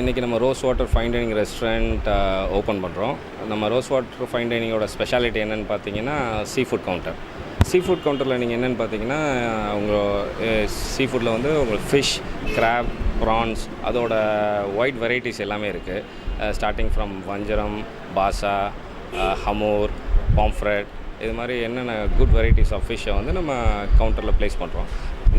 இன்றைக்கி நம்ம Rosewater fine dining restaurant open பண்ணுறோம். நம்ம ரோஸ்வாட்டர் ஃபைன் டைனிங்கோட ஸ்பெஷாலிட்டி என்னென்னு பார்த்தீங்கன்னா sea food counter. Sea food கவுண்டரில் நீங்கள் என்னென்னு பார்த்தீங்கன்னா சீ ஃபுட்டில் வந்து உங்களுக்கு ஃபிஷ், கிராப், ப்ரான்ஸ் அதோட ஒயிட் வெரைட்டிஸ் எல்லாமே இருக்குது. ஸ்டார்டிங் ஃப்ரம் வஞ்சரம், பாசா, ஹமூர், பாம்ஃப்ரெட் இது மாதிரி என்னென்ன குட் வெரைட்டிஸ் ஆஃப் ஃபிஷ்ஷை வந்து நம்ம கவுண்டரில் ப்ளேஸ் பண்ணுறோம்.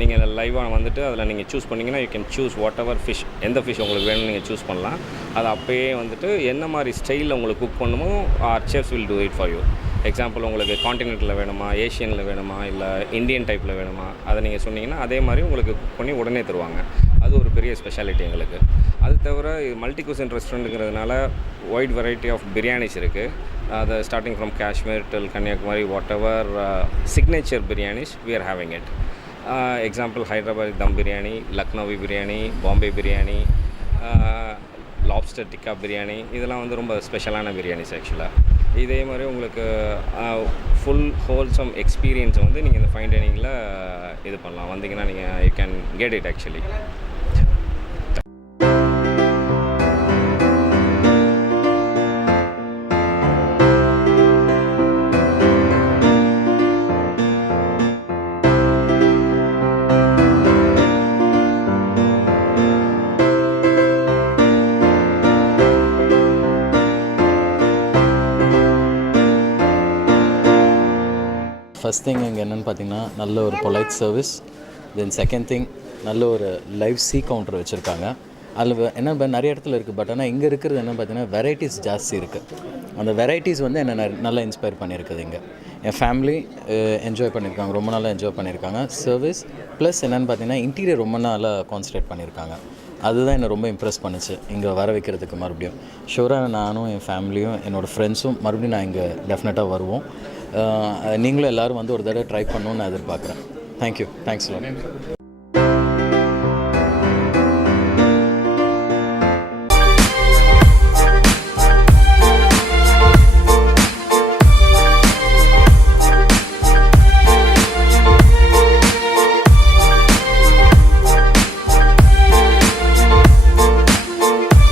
நீங்கள் லைவாக வந்துட்டு அதில் நீங்கள் சூஸ் பண்ணிங்கன்னா you can choose what ever fish, எந்த ஃபிஷ் உங்களுக்கு வேணும்னு நீங்கள் சூஸ் பண்ணலாம். அது அப்போயே வந்துட்டு என்ன மாதிரி ஸ்டைலில் உங்களுக்கு குக் பண்ணுமோ or chefs will do it for you. Example உங்களுக்கு காண்டினென்ட்டில் வேணுமா, ஏஷியனில் வேணுமா, இல்லை இந்தியன் டைப்பில் வேணுமா, அதை நீங்கள் சொன்னீங்கன்னா அதே மாதிரி உங்களுக்கு குக் பண்ணி உடனே தருவாங்க. அது ஒரு பெரிய ஸ்பெஷாலிட்டி எங்களுக்கு. அது தவிர இது மல்டி குசின் ரெஸ்டாரண்ட்டுங்கிறதுனால ஒயிட் வெரைட்டி ஆஃப் பிரியாணிஸ் இருக்குது. அது starting from Kashmir till Kanyakumari, whatever signature biryanis we are having it. Example Hyderabad dum biryani, Lucknowi biryani, Bombay biryani, lobster tikka biryani, இதெல்லாம் வந்து ரொம்ப ஸ்பெஷலான பிரியாணிஸ் ஆக்சுவலாக. இதே மாதிரி உங்களுக்கு ஃபுல் ஹோல்சம் எக்ஸ்பீரியன்ஸை வந்து நீங்கள் இந்த ஃபைன் டைனிங்கில் இது பண்ணலாம். வந்தீங்கன்னா நீங்கள் you can get it actually. First thing இங்கே என்னென்னு பார்த்தீங்கன்னா நல்ல ஒரு polite service. Then second thing நல்ல ஒரு லைவ் சீ கவுண்டர் வச்சுருக்காங்க. அதில் என்ன நிறைய இடத்துல இருக்குது, பட் ஆனால் இங்கே இருக்கிறது என்ன பார்த்தீங்கன்னா வெரைட்டிஸ் ஜாஸ்தி இருக்குது. அந்த வெரைட்டிஸ் வந்து என்னை நல்லா இன்ஸ்பயர் பண்ணியிருக்குது. இங்கே என் ஃபேமிலி என்ஜாய் பண்ணியிருக்காங்க, ரொம்ப நாளாக என்ஜாய் பண்ணியிருக்காங்க. சர்வீஸ் ப்ளஸ் என்னென்னு பார்த்தீங்கன்னா இன்டீரியர் ரொம்ப நாளாக கான்சன்ட்ரேட் பண்ணியிருக்காங்க. அதுதான் என்னை ரொம்ப இம்ப்ரெஸ் பண்ணிச்சு இங்கே வர வைக்கிறதுக்கு. மறுபடியும் ஷூராக நானும் என் ஃபேமிலியும் என்னோடய ஃப்ரெண்ட்ஸும் மறுபடியும் நான் இங்கே டெஃபினட்டாக வருவோம். நீங்களும் எல்லோரும் வந்து ஒரு தடவை ட்ரை பண்ணணுன்னு நான் எதிர்பார்க்குறேன். தேங்க்யூ. தேங்க்ஸ்.